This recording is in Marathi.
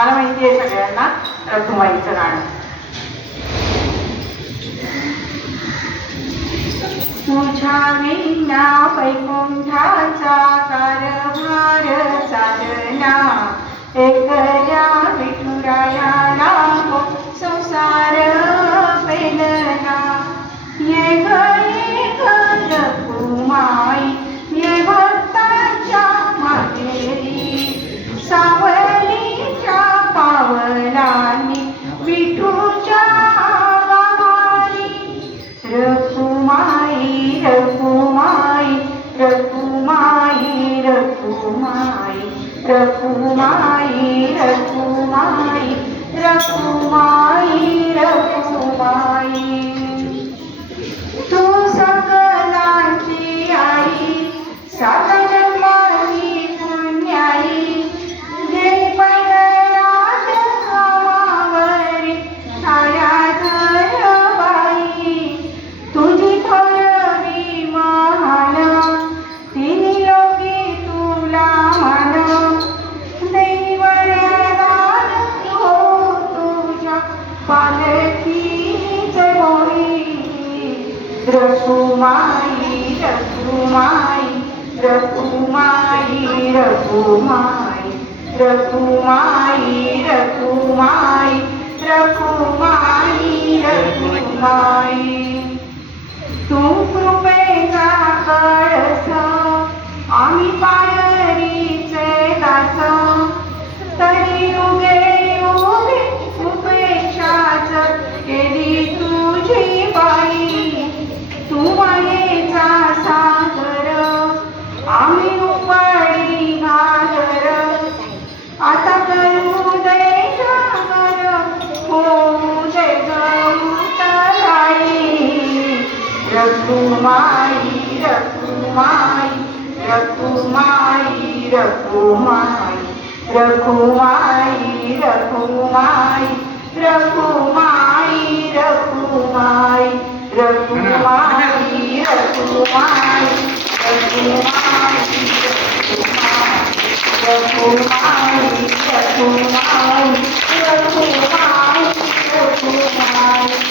तुम्हाला माहिती आहे सगळ्यांना रखुमाईचं गाणं. तुझ्या विना वैकुंठाचा कारभार चालना, एकल्या विठुरायाला संसार पेलना. ये रखुमाई ये भक्तांच्या माहेरी, सावलीच्या पावलांनी विठूच्या गाभारी. रखुमाई रखुमाई रखुमाई रखुमाई रखुमाई रखुमाई रखुमाई रखुमाई. तू सकलांची आई, सात जन्माची पुण्याई, गेली पंढरात गावावरी छाया धर बाई. तुझी थोरवी महान, तिन्ही लोकी तुला मान. दैवरदान हो तुझ्या पालखीचे होई. रखुमाई रखुमाई रखुमाई रखुमाई रखुमाई रखुमाई रखुमाई रखुमाई. तू कृपेचा कळस, आम्ही पायरीचे दास. तरी उगे उगे उपेक्षाच केली तुझी बाई. तू मायेचा सागर, आम्ही उपडी घागर. आता करू दे जागर, होऊ दे गौतराई. रखुमाई रखुमाई रखुमाई रखुमाई रखुमाई रखुमाई रखुमाई रखुमाई रखुमाई रखुमाई रखुमाई रखुमाई रखुमाई रखुमाई रखुमाई.